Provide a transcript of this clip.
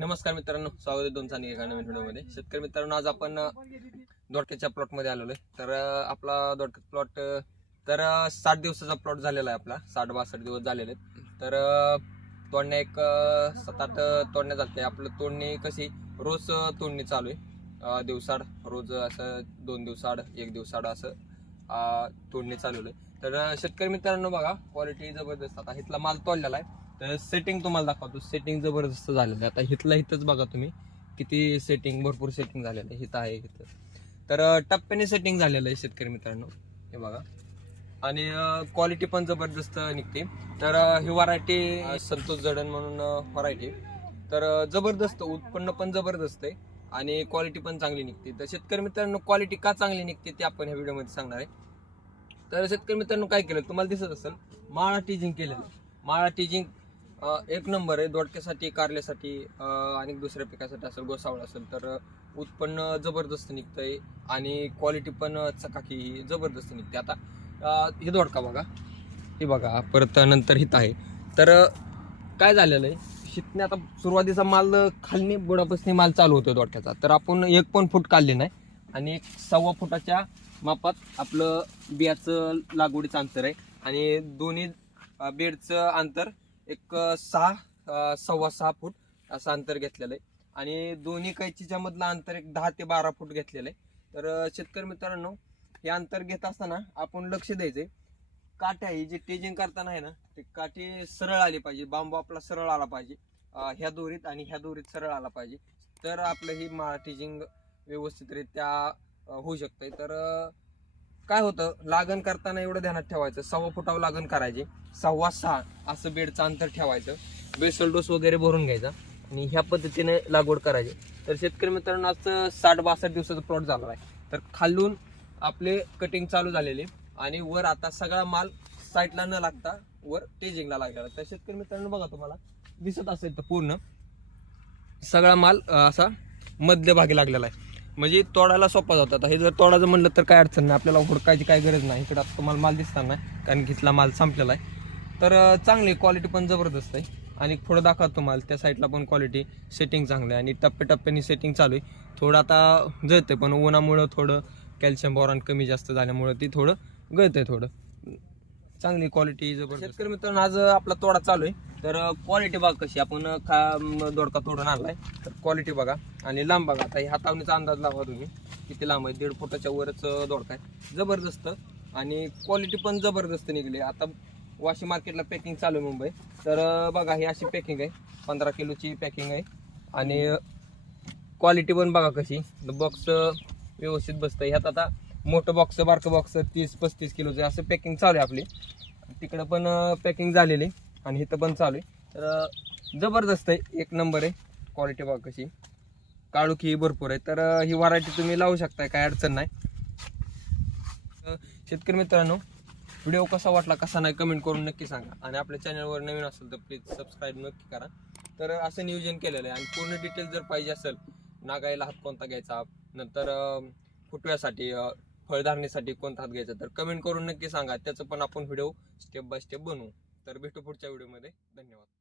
नमस्कार मित्रांनो स्वागत आहे तुमचं आणि एका नवीन व्हिडिओमध्ये. शेतकरी मित्रांनो आज आपण दोडक्याच्या प्लॉटमध्ये आलेलो आहे. तर आपला दोडक्या प्लॉट तर साठ दिवसाचा प्लॉट झालेला आहे आपला. साठ बासष्ट दिवस झालेले आहेत. तर तोडण्या एक अ, सात आठ तोडण्या जाते आपलं तोडणी कशी रोज तोडणी चालू आहे. दिवसाड रोज असं दोन दिवसाड एक दिवसाड असं तोडणी चालू आहे. तर शेतकरी मित्रांनो बघा क्वालिटी जबरदस्त. आता इथला माल तोडलेला आहे. तर सेटिंग तुम्हाला दाखवतो. सेटिंग जबरदस्त झालेलं आहे. आता हिथला इथंच बघा तुम्ही. किती सेटिंग भरपूर सेटिंग झालेलं आहे. इथं आहे इथं तर टप्प्याने सेटिंग झालेलं आहे शेतकरी मित्रांनो. हे बघा. आणि क्वालिटी पण जबरदस्त निघते. तर ही व्हरायटी संतोष जडण म्हणून व्हरायटी तर जबरदस्त उत्पन्न पण जबरदस्त आहे. आणि क्वालिटी पण चांगली निघते. तर शेतकरी मित्रांनो क्वालिटी का चांगली निघते ते आपण ह्या व्हिडिओमध्ये सांगणार आहे. तर शेतकरी मित्रांनो काय केलं? तुम्हाला दिसत असेल माळा टीजिंग केलेलं. माळा टीजिंग एक नंबर आहे. दोडक्यासाठी कारल्यासाठी आणि दुसऱ्या पिकासाठी असेल गोसावळ असेल तर उत्पन्न जबरदस्त निघतंय आणि क्वालिटी पण चकाकी ही जबरदस्त निघते. आता हे दोडका बघा. हे बघा परत नंतर हित आहे. तर काय झालेलं आहे? शितने आता सुरुवातीचा माल खालने खालनी बुडापासून माल चालू होतो दोडक्याचा. तर आपण एक पण फूट काढले नाही आणि एक सव्वा फुटाच्या मापात आपलं बियाचं लागवडीचं अंतर आहे. आणि दोन्ही बेडचं अंतर एक सहा सव्वा सहा फूट असं अंतर घेतलेलं आहे. आणि दोन्ही कैचीच्या मधलं अंतर एक दहा ते बारा फूट घेतलेलं आहे. तर शेतकरी मित्रांनो हे अंतर घेत असताना आपण लक्ष द्यायचंय. काट्या ही जी टेजिंग करताना आहे ना ते काठी सरळ आली पाहिजे. बांबू आपला सरळ आला पाहिजे. ह्या दोरीत आणि ह्या दोरीत सरळ आला पाहिजे. तर आपलं ही मा टेजिंग व्यवस्थितरित्या होऊ शकते तर काय होतं? लागण करताना एवढं ध्यानात ठेवायचं. सव्वा फुटावर लागण करायची. सव्वा सहा असं बेडचं अंतर ठेवायचं. बेसल डोस वगैरे भरून घ्यायचा. आणि ह्या पद्धतीने लागवड करायची. तर शेतकरी मित्रांनो आज साठ बासष्ट दिवसाचा प्लॉट झाला आहे. तर खालून आपले कटिंग चालू झालेले. आणि वर आता सगळा माल साईडला न लागता वर टेजिंगला लागलेला तर शेतकरी मित्रांनो बघा तुम्हाला. दिसत असेल तर पूर्ण. सगळा माल असा मध्यभागी लागलेला आहे. म्हणजे तोडायला सोपा जातो. आता हे जर तोडायचं म्हणलं तर काय अडचण नाही. आपल्याला हुडकायची काही गरज नाही. इकडे आता तुम्हाला माल दिसणार नाही कारण की इथला माल संपलेला आहे. तर चांगली क्वालिटी पण जबरदस्त आहे. आणि पुढं दाखवतो तुम्हाला त्या साईडला पण क्वालिटी सेटिंग चांगलं आहे. आणि टप्प्याटप्प्याने सेटिंग चालू आहे. थोडं आता जळतं पण उन्हामुळं थोडं कॅल्शियम बॉरॉन कमी जास्त झाल्यामुळं ती थोडं गळतंय थोडं. चांगली क्वालिटी जबरदस्त. शेतकरी मित्रांनो आज आपला तोडा चालू आहे. तर क्वालिटी बघा कशी आपण खा दोडका तोडून आणलाय. तर क्वालिटी बघा आणि लांब बघा. आता हे हातावणीचा अंदाज लावा तुम्ही. किती लांब आहे? दीड फुटाच्या वरच दोडका आहे. जबरदस्त. आणि क्वालिटी पण जबरदस्त निघली. आता वाशी मार्केटला पॅकिंग चालू आहे मुंबई. तर बघा ही अशी पॅकिंग आहे. पंधरा किलोची पॅकिंग आहे. आणि क्वालिटी पण बघा कशी. बॉक्स व्यवस्थित बसतं ह्यात आता मोठं बॉक्स बारकं बॉक्स तीस पस्तीस किलोचं असं पॅकिंग चालू आहे आपली. तिकडं पण पॅकिंग झालेली आहे आणि इथं पण चालू आहे. तर जबरदस्त आहे. एक नंबर आहे. क्वालिटी बघा कशी. काळुखी भरपूर आहे. तर ही व्हरायटी तुम्ही लावू शकताय. काय अडचण नाही. शेतकरी मित्रांनो व्हिडिओ कसा वाटला कसा नाही कमेंट करून नक्की सांगा. आणि आपल्या चॅनलवर नवीन असेल तर प्लीज सबस्क्राईब नक्की करा. तर असं नियोजन केलेलं आहे. आणि पूर्ण डिटेल जर पाहिजे असेल नागायला हात कोणता घ्यायचा? नंतर फुटव्यासाठी फळधारणेसाठी कोणता हात घ्यायचा तर कमेंट करून नक्की सांगा. त्याचं पण आपण व्हिडिओ स्टेप बाय स्टेप बनवू. तर भेटू पुढच्या व्हिडिओमध्ये. धन्यवाद.